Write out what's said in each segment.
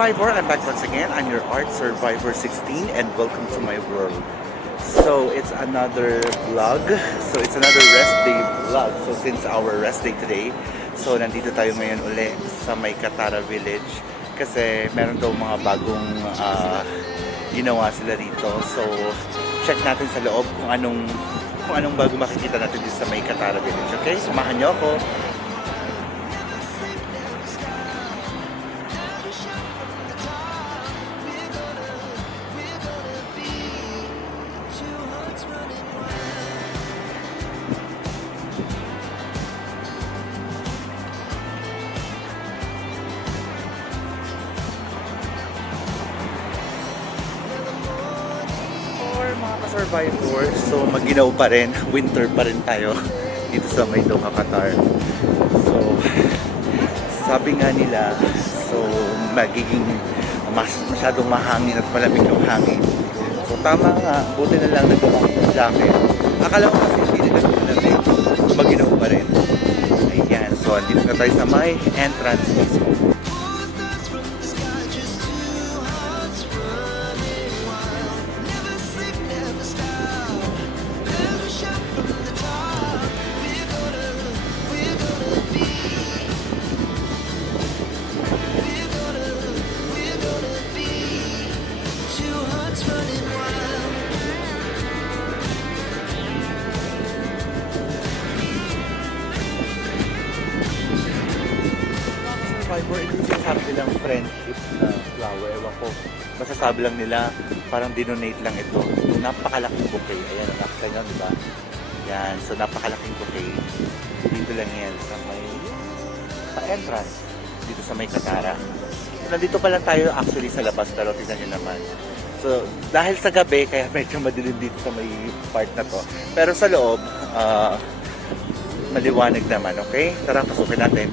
Survivor, I'm back once again. I'm your Art Survivor 16 and welcome to my world. So it's another vlog. So it's another rest day vlog. So since our rest day today, so nandito tayo ngayon uli sa may Katara Village kasi meron daw mga bagong ginawa sila rito. So check natin sa loob kung anong bago makikita natin dito sa may Katara Village. Okay? Samahan niyo ako. Mga ka-survivor, so maginaw pa rin, winter pa rin tayo dito sa may Doha, Qatar. So sabi nga nila, so magiging masyadong mahangin at malamig yung hangin. So tama nga, buti na lang nagawa ko ng jacket. Akala ko kasi hindi nila malamig, maginaw pa rin. Ayan, so andito na tayo sa may entrance mismo. Survivor, ito yung sinasabi nilang friendship na flower. Ewan ko, masasabi lang nila parang dinonate lang ito. Napakalaking bouquet. Ayan, nakita nyo, diba? Yan, so napakalaking bouquet. Dito lang yan sa may entrance. Dito sa may Katara. So, nandito pa lang tayo actually sa labas, pero tignan nyo naman. So, dahil sa gabi, kaya medyo madilim dito sa may part na to. Pero sa loob, maliwanag naman, okay? Tara, pasukin natin.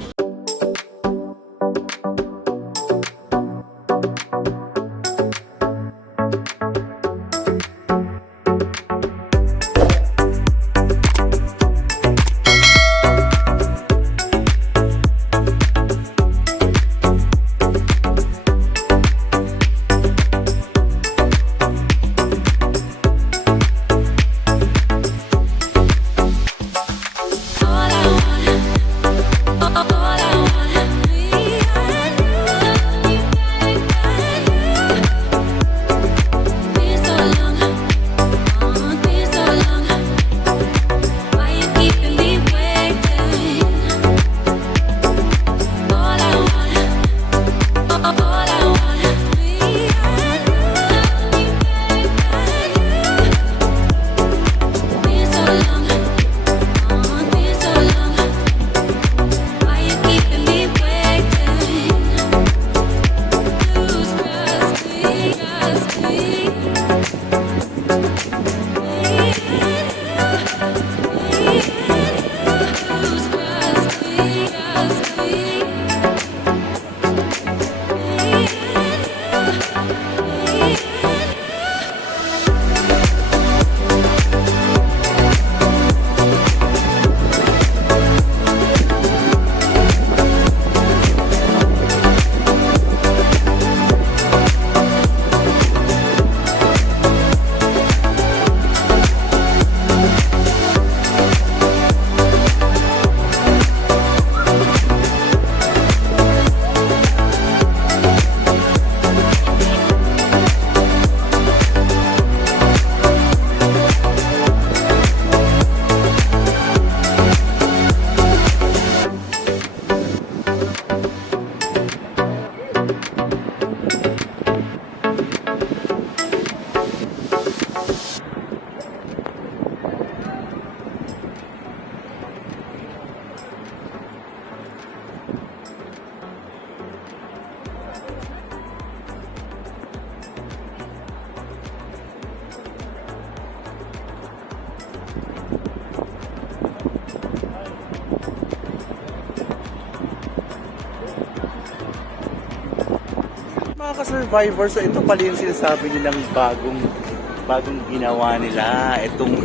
Mga ka-survivor, so ito pala yung sinasabi nilang bagong ginawa nila. Itong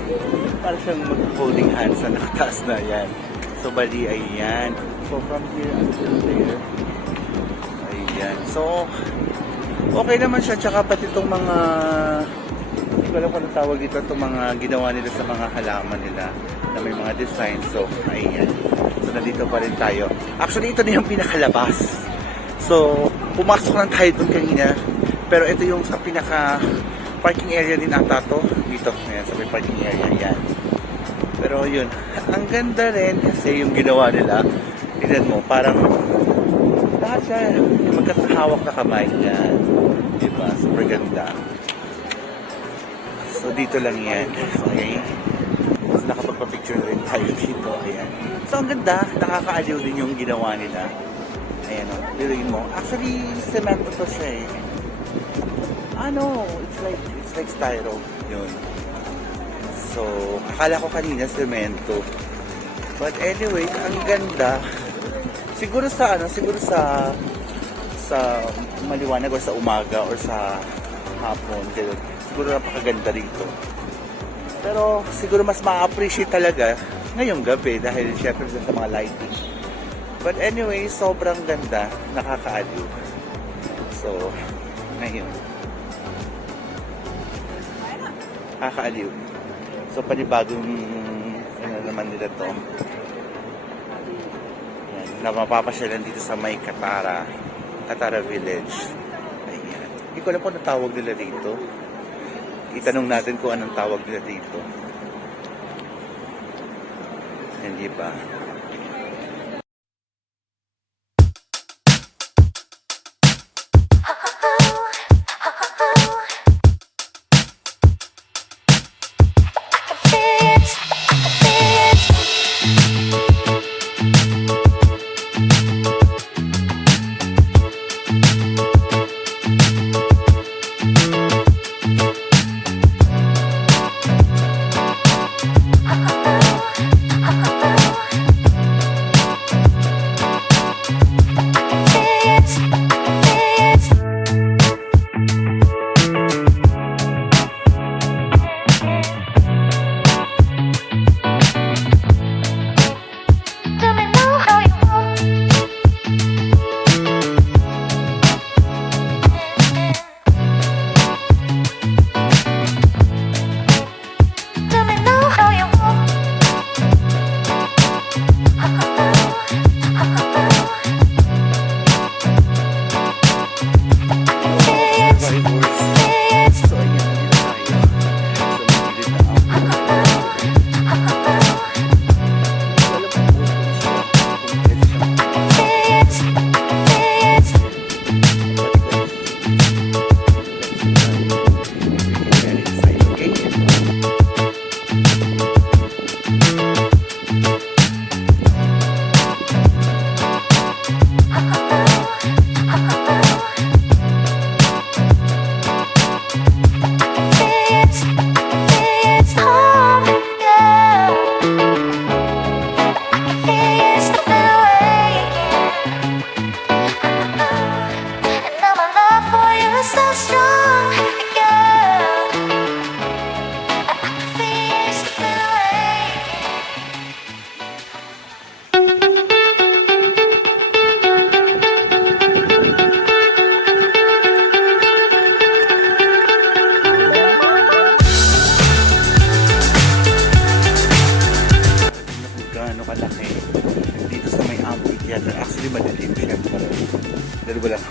parang siyang mag-holding hands na nakataas na yan. So bali, ayan. So from here until there, ayan. So Okay naman siya, tsaka pati itong mga, hindi ko alam kung anong tawag dito, itong mga ginawa nila sa mga halaman nila na may mga design. So, ayan. So, nandito pa rin tayo. Actually, ito na yung pinakalabas. So, pumasok lang tayo dun kanina. Pero ito yung sa pinaka parking area din ata to. Dito, ayan, sa may parking area. Yan. Pero yun, ang ganda rin kasi yung ginawa nila. Tignan mo, parang lahat siya yung magkakahawak na kamay. Yan. Diba? Super ganda. So, dito lang yan. Okay. So, nakapagpa-picture na rin tayo dito. Ayan. So, ang ganda. Nakakaaliw din yung ginawa nila. Ayan o. Biruin mo. Actually, cemento to siya eh. Ano? It's like styro. Yun. So, akala ko kanina cemento. But anyway, ang ganda. Siguro sa maliwanag or sa umaga or sa hapon. Siguro napakaganda rito. Pero siguro mas ma-appreciate talaga ngayong gabi dahil syempre sa mga lighting. But anyway, sobrang ganda. Nakakaaliw. So, ngayon. Nakakaaliw. So, panibagong ano naman nila to. Ayan, na mapapasyalan dito sa may Katara Village. Ayan. Hindi ko alam kung anong tawag nila dito. Itanong natin kung anong tawag nila dito. Hindi ba?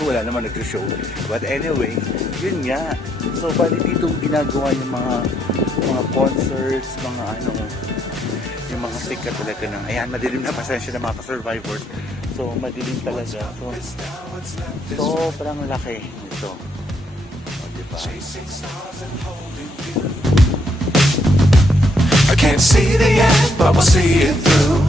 Wala naman nag-show. But anyway, yun nga. So, bali dito ginagawa yung mga concerts, mga ano, yung mga sikat talaga ng, ayan, madilim na pasensya ng mga ka-survivors. So, madilim talaga. So, sobrang laki ito. O, diba? I can't see the end, but we'll see it through.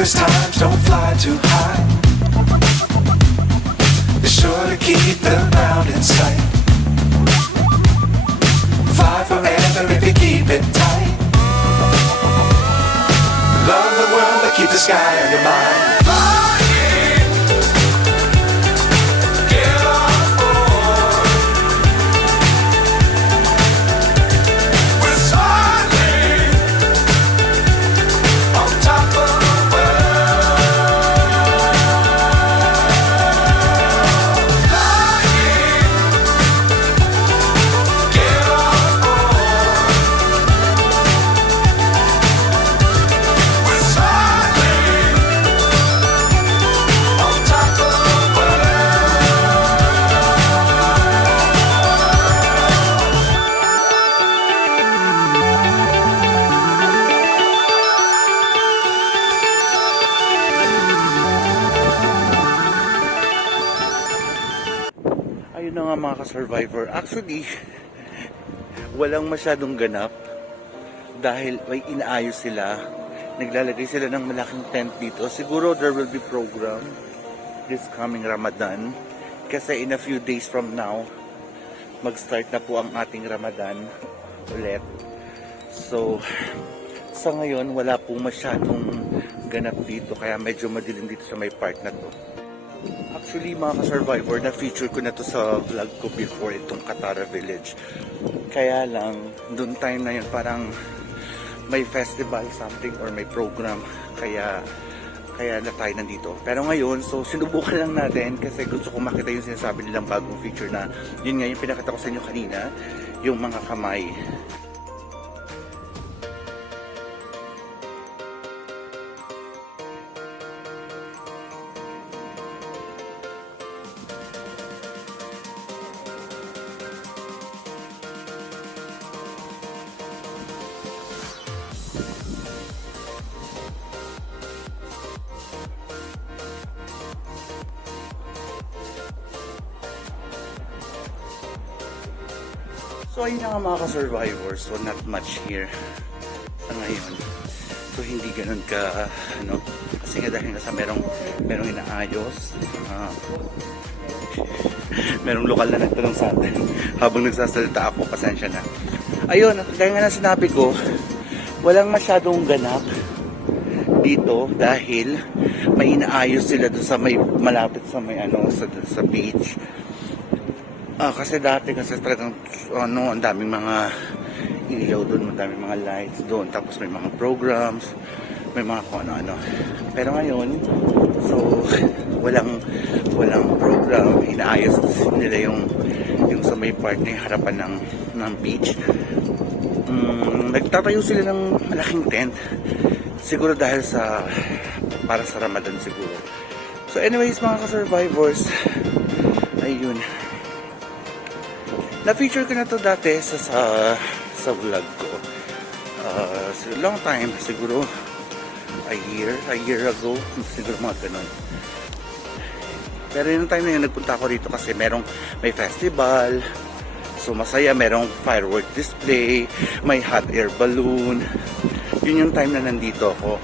Times don't fly too high. Be sure to keep the ground in sight. fly forever if you keep it tight. Love the world, but keep the sky on your mind. Flying, get on board. We're soaring on top of the world. Flying, get on board. We're soaring on top of the Ayun na nga mga ka-survivor. Actually, walang masyadong ganap dahil may inaayos sila. Naglalagay sila ng malaking tent dito. Siguro there will be program this coming Ramadan. Kasi in a few days from now, mag-start na po ang ating Ramadan ulit. So, sa ngayon, wala po masyadong ganap dito. Kaya medyo madilim dito sa may part na to. Actually, mga ka-survivor, na-feature ko na to sa vlog ko before itong Katara Village. Kaya lang, doon time na yun, parang may festival something or may program. Kaya na tayo nandito. Pero ngayon, so sinubukan lang natin kasi gusto ko makita yung sinasabi nilang bagong feature na yun nga yung pinakita ko sa inyo kanina, yung mga kamay. So ayun na nga mga ka-survivors, so not much here sa ngayon. So hindi ganun ka, kasi nga dahil nasa merong inaayos. Merong lokal na nagtanong sa atin habang nagsasalita ako, pasensya na. Ayun, kaya nga na sinabi ko, walang masyadong ganap dito dahil may inaayos sila doon sa may malapit sa may sa beach. Kasi dati talagang ang daming mga ilaw doon, ang daming mga lights doon, tapos may mga programs, may mga kung ano-ano. Pero ngayon, so walang program, inaayos nila yung sa may part na yung harapan ng beach. Nagtatayo sila ng malaking tent, siguro dahil para sa Ramadan siguro. So anyways mga ka-survivors, ayun. Na-feature ko na to dati sa vlog ko. Long time, siguro a year ago, siguro mga ganun. Pero yung time na yun, nagpunta ako rito kasi may festival. So masaya, merong firework display, may hot air balloon. Yun yung time na nandito ako.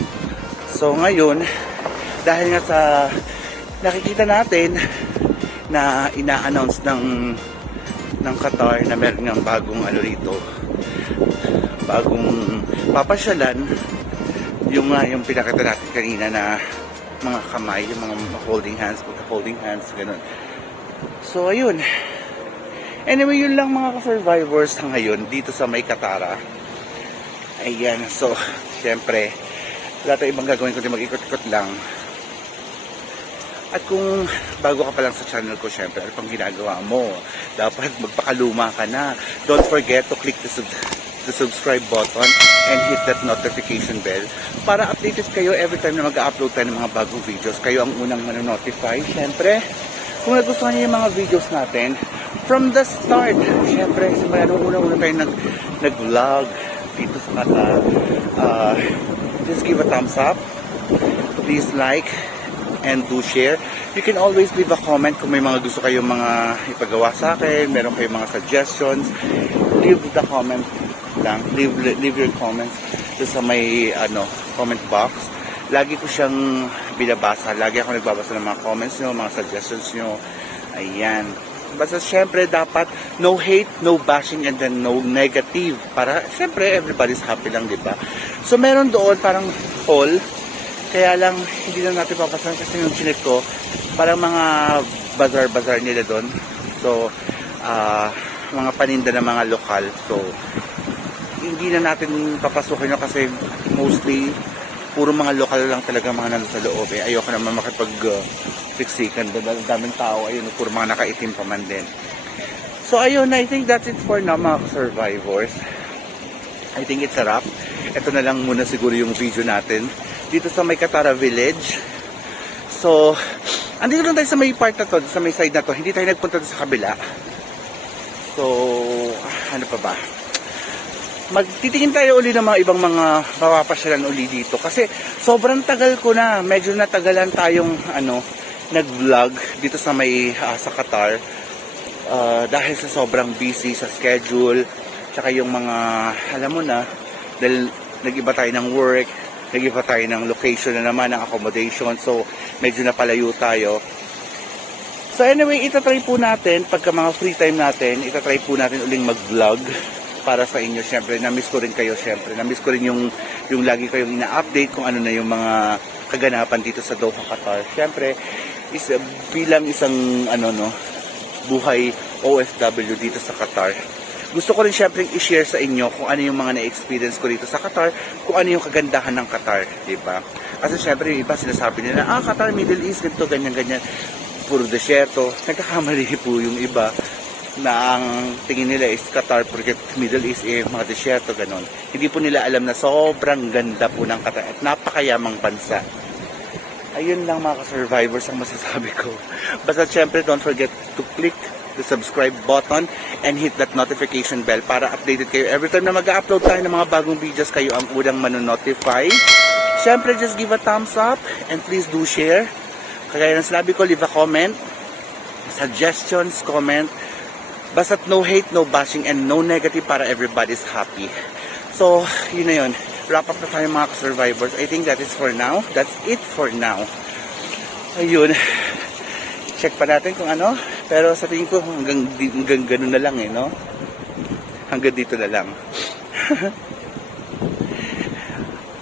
So ngayon, dahil nga sa nakikita natin na ina-announce ng Qatar na meron ng bagong bagong papasyalan, yung pinakita natin kanina na mga kamay, yung mga holding hands, ganun. So ayun, anyway, yun lang mga ka-survivors ngayon dito sa may Katara. Ayan, so syempre wala tayong ibang gagawin kundi mag-ikot-ikot lang. At kung bago ka pa lang sa channel ko, syempre, ano pang ginagawa mo? Dapat magpakaluma ka na. Don't forget to click the subscribe button and hit that notification bell para updated kayo every time na mag-upload tayo ng mga bagong videos. Kayo ang unang manonotify. Syempre, kung nagustuhan niyo yung mga videos natin, from the start, syempre, simula nung unang tayo nag-vlog dito sa Qatar, just give a thumbs up. Please like and do share. You can always leave a comment kung may mga gusto kayong mga ipagawa sa akin, meron kayong mga suggestions, leave the comment lang, leave your comments sa may comment box. Lagi ko siyang binabasa, lagi ako nagbabasa ng mga comments nyo, mga suggestions nyo. Ayan. Basta syempre dapat no hate, no bashing, and then no negative. Para syempre everybody's happy lang, di ba? So meron doon parang hall. Kaya lang hindi na natin papasan kasi yung chinek ko parang mga bazaar-bazaar nila doon. So mga paninda ng mga lokal. So hindi na natin papasukin na kasi mostly puro mga lokal lang talaga mga nandun sa loob. Ayoko naman makipag-siksikan doon. Daming tao, ayun, puro mga nakaitim pa man din. So ayun, I think that's it for now mga survivors. I think it's a wrap. Ito na lang muna siguro yung video natin dito sa may Katara Village. So andito lang tayo sa may part na to, sa may side na to. Hindi tayo nagpunta sa kabila. So ano pa ba? Magtitingin tayo uli ng mga ibang mga mapapasyalan uli dito kasi sobrang tagal ko na, medyo natagalan tayong nag-vlog dito sa may sa Qatar dahil sa sobrang busy sa schedule, tsaka yung mga alam mo na, dahil nag-iba tayo ng work, nag-iba tayo ng location na naman, ng accommodation, so medyo napalayo tayo. So anyway, itatry po natin pagka mga free time natin, itatry po natin uling mag-vlog para sa inyo. Syempre, na-miss ko rin kayo, syempre. Na-miss ko rin yung lagi kayong ina-update kung ano na yung mga kaganapan dito sa Doha, Qatar. Syempre, bilang isang buhay OFW dito sa Qatar. Gusto ko rin syempre i-share sa inyo kung ano yung mga na-experience ko dito sa Qatar, kung ano yung kagandahan ng Qatar, di ba? Kasi syempre, yung iba sinasabi nila, Qatar, Middle East, ganito, ganyan-ganyan. Puro desierto. Nagkakamali po yung iba na ang tingin nila is Qatar porque Middle East mga desierto, ganon. Hindi po nila alam na sobrang ganda po ng Qatar at napakayamang bansa. Ayun lang mga survivors ang masasabi ko. Basta syempre don't forget to click the subscribe button and hit that notification bell para updated kayo every time na mag-upload tayo ng mga bagong videos, kayo ang unang manonotify. Syempre just give a thumbs up and please do share. Kagaya ng sinabi ko, leave a comment, suggestions, comment. Basta no hate, no bashing, and no negative para everybody's happy. So, yun na yun. Wrap up na tayo mga survivors. I think that is for now. That's it for now. Ayun. Check pa natin kung ano. Pero sa tingin ko, hanggang ganun na lang no? Hanggang dito na lang.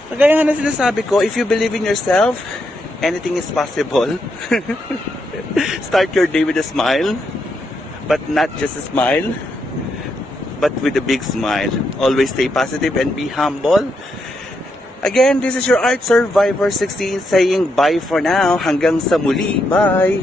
Kagaya nga na sinasabi ko, if you believe in yourself, anything is possible. Start your day with a smile. But not just a smile, but with a big smile. Always stay positive and be humble. Again, this is your Art Survivor 16 saying bye for now. Hanggang sa muli. Bye!